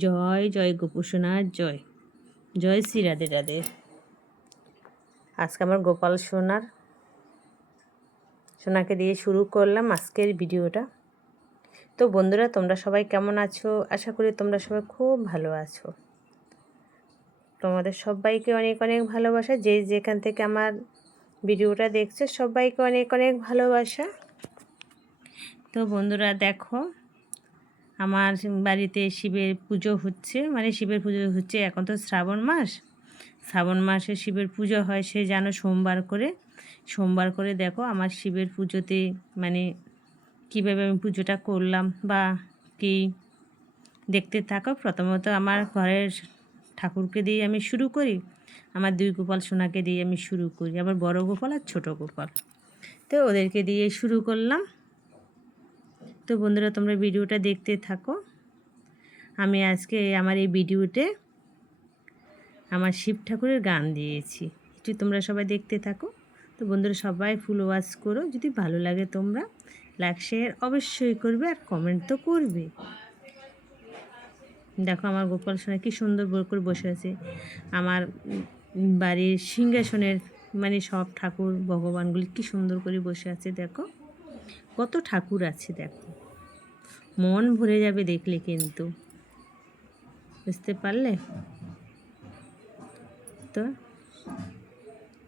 জয় জয় গোপুসোনার জয়, জয় শ্রী রাধে রাধে। আজকে আমার গোপাল সোনাকে দিয়ে শুরু করলাম আজকের ভিডিওটা। তো বন্ধুরা, তোমরা সবাই কেমন আছো? আশা করি তোমরা সবাই খুব ভালো আছো। তোমাদের সবাইকে অনেক অনেক ভালোবাসা, যে যেখান থেকে আমার ভিডিওটা দেখছো সবাইকে অনেক অনেক ভালোবাসা। তো বন্ধুরা দেখো, আমার বাড়িতে শিবের পুজো হচ্ছে, শিবের পুজো হচ্ছে। এখন তো শ্রাবণ মাসে শিবের পুজো হয়, সে যেন সোমবার করে দেখো আমার শিবের পুজোতে কীভাবে আমি পুজোটা করলাম বা কি দেখতে থাকো। প্রথমত আমার ঘরের ঠাকুরকে দিয়ে আমি শুরু করি, আমার দুই গোপাল সোনাকে দিয়ে আমি শুরু করি, আবার বড় গোপাল আর ছোট গোপাল, তো ওদেরকে দিয়ে শুরু করলাম। তো বন্ধুরা, তোমরা ভিডিওটা দেখতে থাকো। আমি আজকে আমার এই ভিডিওতে আমার শিব ঠাকুরের গান দিয়েছি, একটু তোমরা সবাই দেখতে থাকো। তো বন্ধুরা, সবাই ফুল ওয়াচ করো। যদি ভালো লাগে তোমরা লাইক শেয়ার অবশ্যই করবে, আর কমেন্ট তো করবে। দেখো আমার গোপাল সোনা কি সুন্দর করে বসে আছে। আমার বাড়ির সিংহাসনের সব ঠাকুর ভগবানগুলি কি সুন্দর করে বসে আছে। দেখো কত ঠাকুর আছে, দেখো মন ভরে যাবে দেখলে, কিন্তু বুঝতে পারলে? তো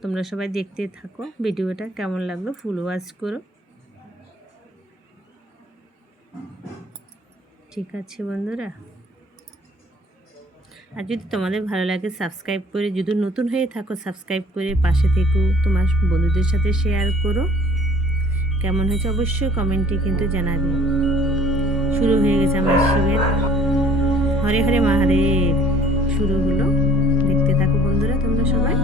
তোমরা সবাই দেখতে থাকো ভিডিওটা, কেমন লাগলো ফুল ওয়াচ করো। ঠিক আছে বন্ধুরা, আর যদি তোমাদের ভালো লাগে সাবস্ক্রাইব করে, যদি নতুন হয়ে থাকো সাবস্ক্রাইব করে পাশে থেকো, তোমার বন্ধুদের সাথে শেয়ার করো। কেমন হয়েছে অবশ্যই কমেন্টে কিন্তু জানাবে। শুরু হয়ে গেছে আমার শিবের হরে হরে মহাদেব শুরু হলো। দেখতে থাকো বন্ধুরা তোমরা সবাই।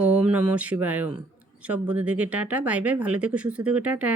ওম নমঃ শিবায় ওম। সব বন্ধুদেরকে টাটা, বাই বাই, ভালো থেকো, সুস্থ থেকো, টাটা।